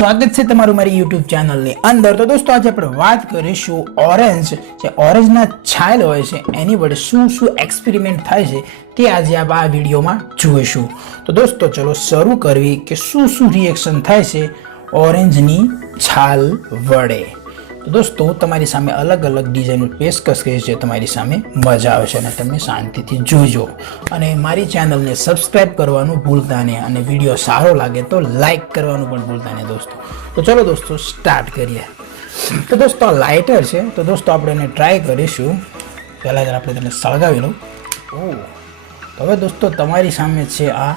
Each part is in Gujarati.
સ્વાગત છે તમારું મારી YouTube ચેનલની અંદર। તો દોસ્તો આજે આપણે વાત કરીશું ઓરેન્જ જે ઓરેન્જના છાલ હોય છે એની વડે શું એક્સપેરિમેન્ટ થાય છે તે આજે આ વિડીયોમાં જોઈશું। તો દોસ્તો ચલો શરૂ કરવી કે શું રિએક્શન થાય છે ઓરેન્જની છાલ વડે। તો દોસ્તો તમારી સામે અલગ અલગ ડિઝાઇન પેશકશ કરી છે, તમારી સામે મજા આવશે અને તમે શાંતિથી જોજો અને મારી ચેનલને સબસ્ક્રાઇબ કરવાનું ભૂલતા નહીં અને વિડીયો સારો લાગે તો લાઈક કરવાનું પણ ભૂલતા નહીં દોસ્તો। તો ચલો દોસ્તો સ્ટાર્ટ કરીએ। તો દોસ્તો આ લાઇટર છે, તો દોસ્તો આપણે એને ટ્રાય કરીશું। પહેલાં જરા આપણે તેને સળગાવી લઉં। તો હવે દોસ્તો તમારી સામે છે આ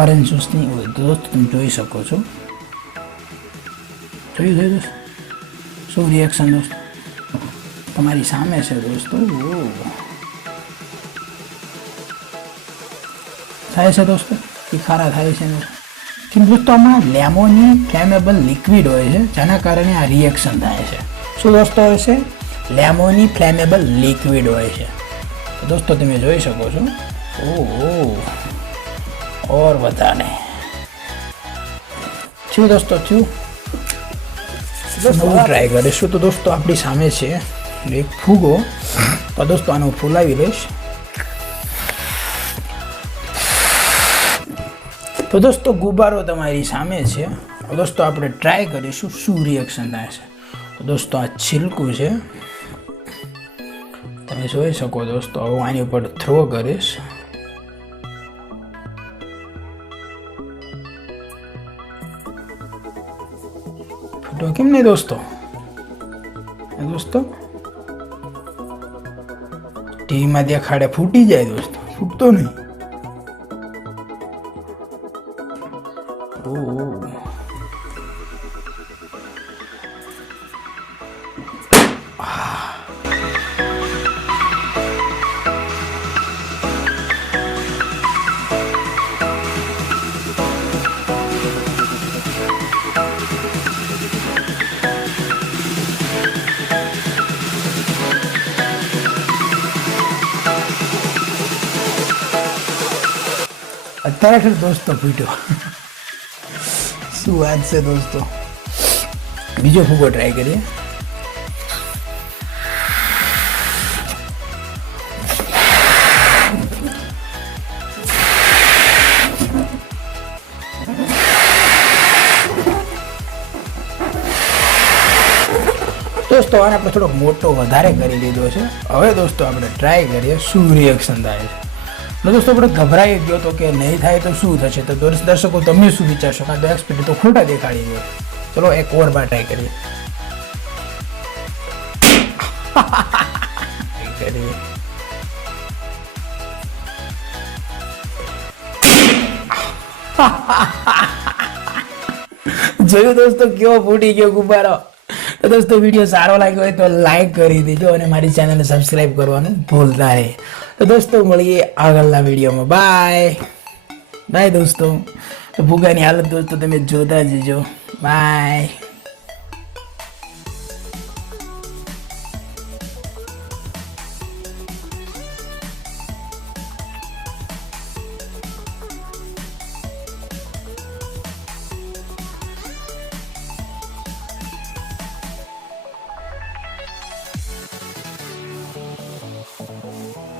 ઓરેન્જ જ્યુસની હોય, તો દોસ્તો તમે જોઈ શકો છો। જોયું દોસ્તો શું રિએક્શન દોસ્તો તમારી સામે છે દોસ્તો। થાય છે દોસ્તો તીખારા થાય છે કે દોસ્તો આમાં લેમોની ફ્લેમેબલ લિક્વિડ હોય છે જેના કારણે આ રિએક્શન થાય છે। શું દોસ્તો હોય છે? લેમોની ફ્લેમેબલ લિક્વિડ હોય છે। તો દોસ્તો તમે જોઈ શકો છો। ઓર વધારે શું દોસ્તો થયું નવું ટ્રાય કરીશું। તો દોસ્તો આપણી સામે છે એક ફૂગો, તો દોસ્તો આને હું ફૂલાવી લઈશ। તો દોસ્તો ગુબ્બારો તમારી સામે છે, તો દોસ્તો આપણે ટ્રાય કરીશું શું રિએક્શન થાય છે। તો દોસ્તો આ છિલકું છે, તમે જોઈ શકો દોસ્તો। હવે આની ઉપર થ્રો કરીશ। ફૂટો કેમ નહીં દોસ્તો? દોસ્તો ટીવીમાં દેખાડે ફૂટી જાય દોસ્તો, ફૂટતો નહીં। અત્યારે દોસ્તો ફૂટ્યો। શું વાત છે દોસ્તો। બીજો ફૂગો ટ્રાય કરીએ। દોસ્તો આને આપણે થોડોક મોટો વધારે કરી લીધો છે। હવે દોસ્તો આપણે ટ્રાય કરીએ શું રિએક્શન થાય છે। દોસ્તો આપણે ગભરાઈ ગયો તો કે નહીં થાય તો શું થશે। તો દર્શકો તમે શું વિચારશો? કાં તો એક્સપીરિયન્સ તો ખોટા દેખાડી ગયો। ચલો એક ઓર બાર ટ્રાય કરીએ। જોયું દોસ્તો કેવો ફૂટી ગયો ગુબ્બારો। તો દોસ્તો વિડીયો સારો લાગ્યો હોય તો લાઈક કરી દેજો અને મારી ચેનલને સબસ્ક્રાઇબ કરવાનું ભૂલતા નહીં। તો દોસ્તો મળીએ આગળના વિડીયોમાં। બાય દોસ્તો। તો ભૂગાની હાલત દોસ્તો તમે જોતા જજો। બાય।